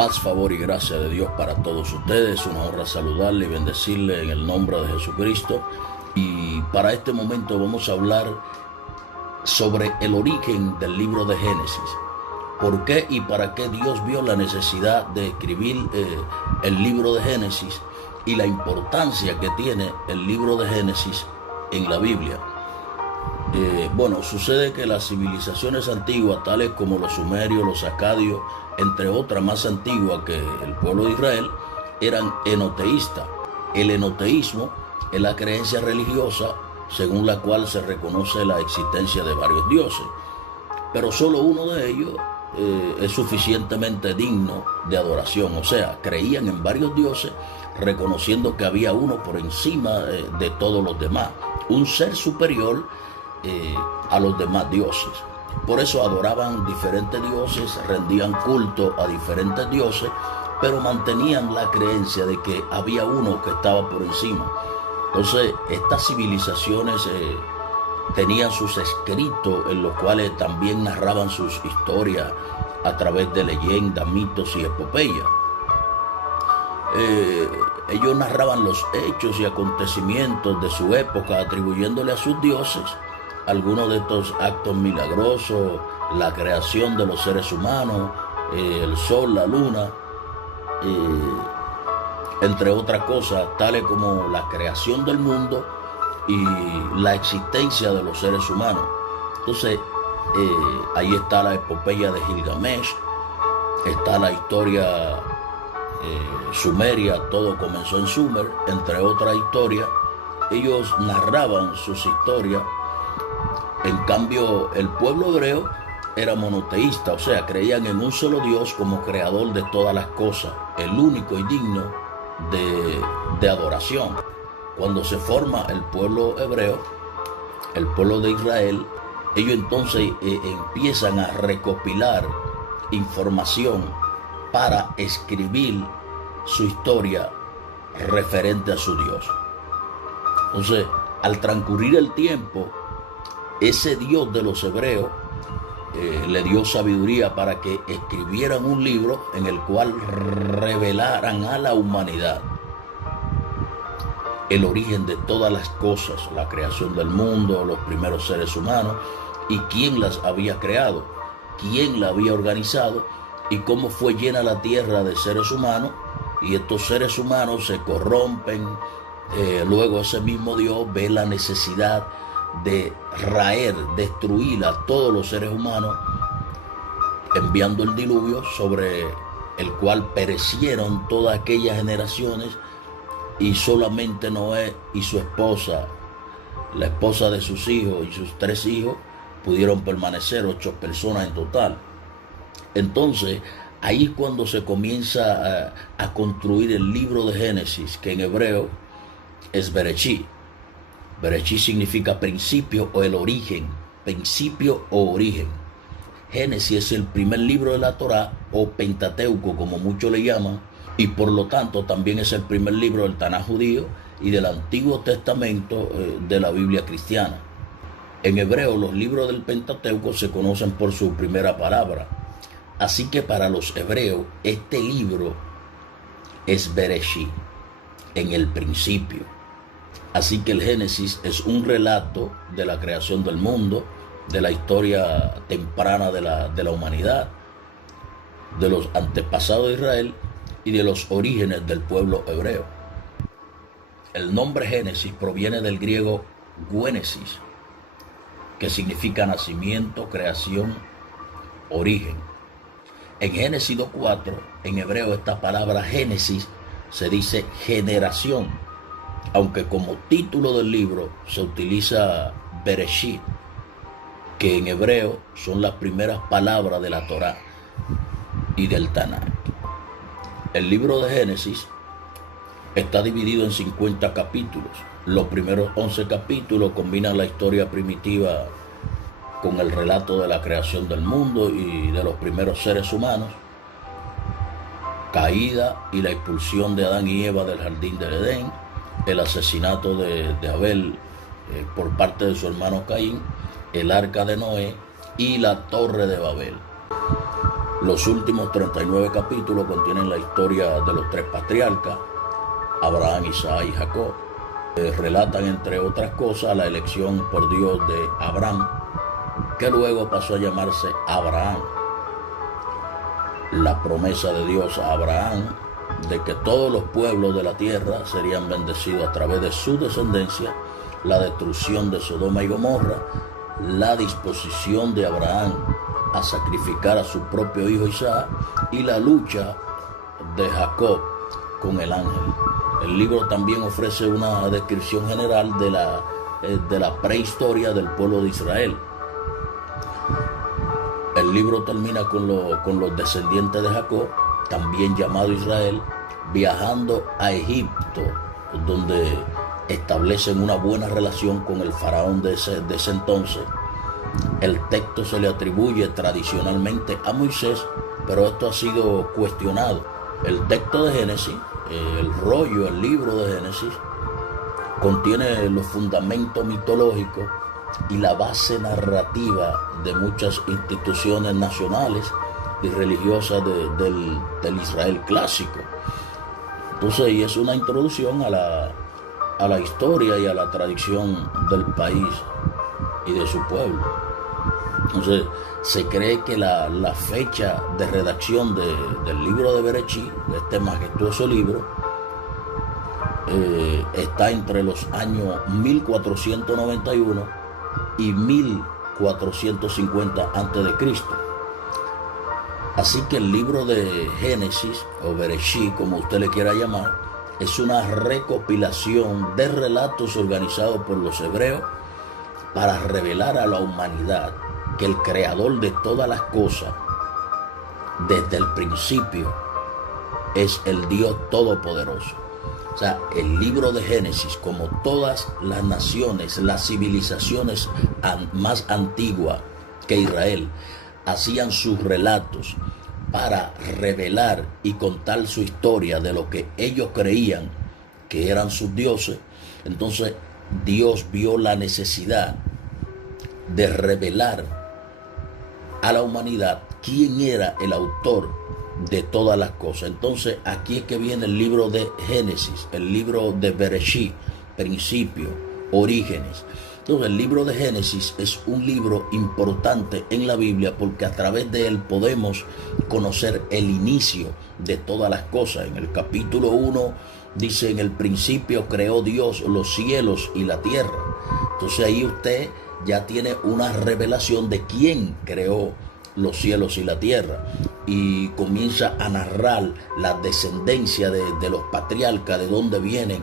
Paz, favor y gracia de Dios para todos ustedes. Una honra saludarle y bendecirle en el nombre de Jesucristo. Y para este momento vamos a hablar sobre el origen del libro de Génesis. ¿Por qué y para qué Dios vio la necesidad de escribir el libro de Génesis y la importancia que tiene el libro de Génesis en la Biblia? Sucede que las civilizaciones antiguas, tales como los sumerios, los acadios, entre otras más antiguas que el pueblo de Israel, eran enoteístas. El enoteísmo es la creencia religiosa según la cual se reconoce la existencia de varios dioses, pero solo uno de ellos es suficientemente digno de adoración. O sea, creían en varios dioses, reconociendo que había uno por encima de todos los demás, un ser superior a los demás dioses. Por eso adoraban diferentes dioses, rendían culto a diferentes dioses, pero mantenían la creencia de que había uno que estaba por encima. Entonces, estas civilizaciones tenían sus escritos en los cuales también narraban sus historias a través de leyendas, mitos y epopeyas. Ellos narraban los hechos y acontecimientos de su época, atribuyéndole a sus dioses algunos de estos actos milagrosos, la creación de los seres humanos, el sol, la luna, entre otras cosas, tales como la creación del mundo y la existencia de los seres humanos. Entonces, ahí está la epopeya de Gilgamesh, está la historia sumeria, todo comenzó en Sumer, entre otras historias. Ellos narraban sus historias. En cambio, el pueblo hebreo era monoteísta, o sea, creían en un solo Dios como creador de todas las cosas, el único y digno de adoración. Cuando se forma el pueblo hebreo, el pueblo de Israel, ellos entonces empiezan a recopilar información para escribir su historia referente a su Dios. Entonces, al transcurrir el tiempo, ese Dios de los hebreos le dio sabiduría para que escribieran un libro en el cual revelaran a la humanidad el origen de todas las cosas, la creación del mundo, los primeros seres humanos y quién las había creado, quién la había organizado y cómo fue llena la tierra de seres humanos, y estos seres humanos se corrompen. Luego ese mismo Dios ve la necesidad de raer, destruir a todos los seres humanos, enviando el diluvio sobre el cual perecieron todas aquellas generaciones, y solamente Noé y su esposa, la esposa de sus hijos y sus 3 hijos, pudieron permanecer, 8 personas en total. Entonces, ahí es cuando se comienza a construir el libro de Génesis, que en hebreo es Bereshit. Bereshit significa principio o el origen, principio o origen. Génesis es el primer libro de la Torá, o Pentateuco como muchos le llaman, y por lo tanto también es el primer libro del Tanaj judío y del Antiguo Testamento de la Biblia cristiana. En hebreo los libros del Pentateuco se conocen por su primera palabra. Así que para los hebreos este libro es Bereshit, en el principio. Así que el Génesis es un relato de la creación del mundo, de la historia temprana de la humanidad, de los antepasados de Israel y de los orígenes del pueblo hebreo. El nombre Génesis proviene del griego Génesis, que significa nacimiento, creación, origen. En Génesis 2:4, en hebreo esta palabra Génesis se dice generación, aunque como título del libro se utiliza Bereshit, que en hebreo son las primeras palabras de la Torá y del Tanaj. El libro de Génesis está dividido en 50 capítulos. Los primeros 11 capítulos combinan la historia primitiva con el relato de la creación del mundo y de los primeros seres humanos, caída y la expulsión de Adán y Eva del jardín del Edén, el asesinato de Abel por parte de su hermano Caín, el arca de Noé y la torre de Babel. Los últimos 39 capítulos contienen la historia de los tres patriarcas, Abraham, Isaac y Jacob. Relatan, entre otras cosas, la elección por Dios de Abraham, que luego pasó a llamarse Abraham. La promesa de Dios a Abraham de que todos los pueblos de la tierra serían bendecidos a través de su descendencia, la destrucción de Sodoma y Gomorra, la disposición de Abraham a sacrificar a su propio hijo Isaac y la lucha de Jacob con el ángel. El libro también ofrece una descripción general de la prehistoria del pueblo de Israel. El libro termina con los descendientes de Jacob, también llamado Israel, viajando a Egipto, donde establecen una buena relación con el faraón de ese entonces. El texto se le atribuye tradicionalmente a Moisés, pero esto ha sido cuestionado. El texto de Génesis, el libro de Génesis, contiene los fundamentos mitológicos y la base narrativa de muchas instituciones nacionales y religiosas del Israel clásico. Entonces, y es una introducción a la historia y a la tradición del país y de su pueblo. Entonces, se cree que la fecha de redacción del libro de Bereshit, de este majestuoso libro, está entre los años 1491 y 1450 a.C. Así que el libro de Génesis, o Bereshit, como usted le quiera llamar, es una recopilación de relatos organizados por los hebreos para revelar a la humanidad que el creador de todas las cosas, desde el principio, es el Dios Todopoderoso. O sea, el libro de Génesis, como todas las naciones, las civilizaciones más antiguas que Israel, hacían sus relatos para revelar y contar su historia de lo que ellos creían que eran sus dioses. Entonces Dios vio la necesidad de revelar a la humanidad quién era el autor de todas las cosas. Entonces aquí es que viene el libro de Génesis, el libro de Bereshit, principio, orígenes. Entonces el libro de Génesis es un libro importante en la Biblia porque a través de él podemos conocer el inicio de todas las cosas. En el capítulo 1 dice: en el principio creó Dios los cielos y la tierra. Entonces ahí usted ya tiene una revelación de quién creó los cielos y la tierra, y comienza a narrar la descendencia de los patriarcas, de dónde vienen,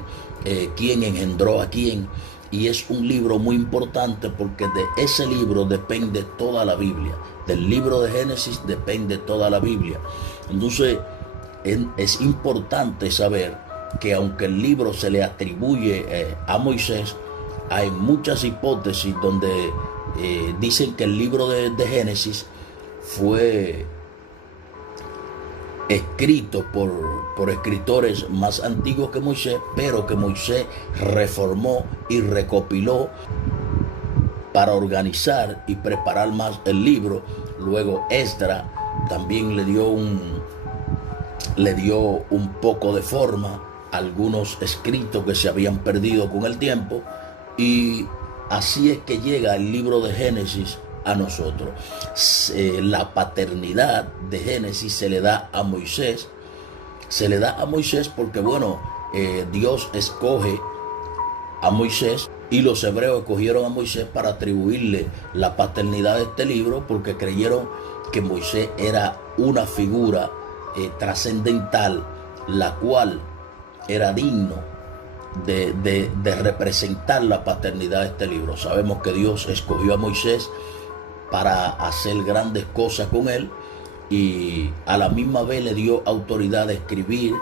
quién engendró a quién. Y es un libro muy importante porque de ese libro depende toda la Biblia. Del libro de Génesis depende toda la Biblia. Entonces es importante saber que aunque el libro se le atribuye a Moisés, hay muchas hipótesis donde dicen que el libro de Génesis fue escrito por escritores más antiguos que Moisés, pero que Moisés reformó y recopiló para organizar y preparar más el libro. Luego Esdras también le dio un poco de forma a algunos escritos que se habían perdido con el tiempo, y así es que llega el libro de Génesis a nosotros. La paternidad de Génesis se le da a Moisés. Se le da a Moisés porque, Dios escoge a Moisés, y los hebreos escogieron a Moisés para atribuirle la paternidad de este libro porque creyeron que Moisés era una figura trascendental, la cual era digno de representar la paternidad de este libro. Sabemos que Dios escogió a Moisés para hacer grandes cosas con él, y a la misma vez le dio autoridad de escribir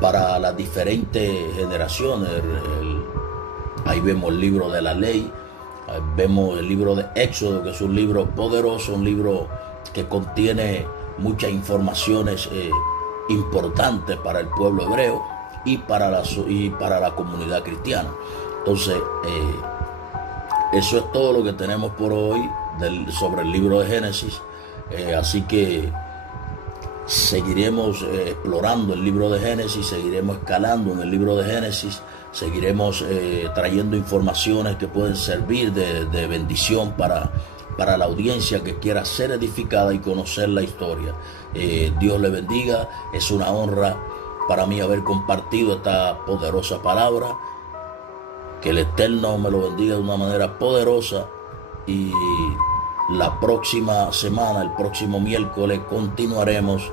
para las diferentes generaciones. Ahí vemos el libro de la ley, vemos el libro de Éxodo, que es un libro poderoso, un libro que contiene muchas informaciones importantes para el pueblo hebreo y para la comunidad cristiana. Entonces, eso es todo lo que tenemos por hoy sobre el libro de Génesis. Así que seguiremos explorando el libro de Génesis, seguiremos escalando en el libro de Génesis, seguiremos trayendo informaciones que pueden servir de bendición para la audiencia que quiera ser edificada y conocer la historia. Dios le bendiga. Es una honra para mí haber compartido esta poderosa palabra. Que el Eterno me lo bendiga de una manera poderosa, y la próxima semana, el próximo miércoles, continuaremos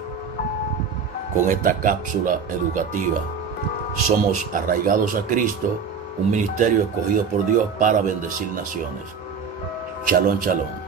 con esta cápsula educativa. Somos Arraigados a Cristo, un ministerio escogido por Dios para bendecir naciones. Shalom, shalom.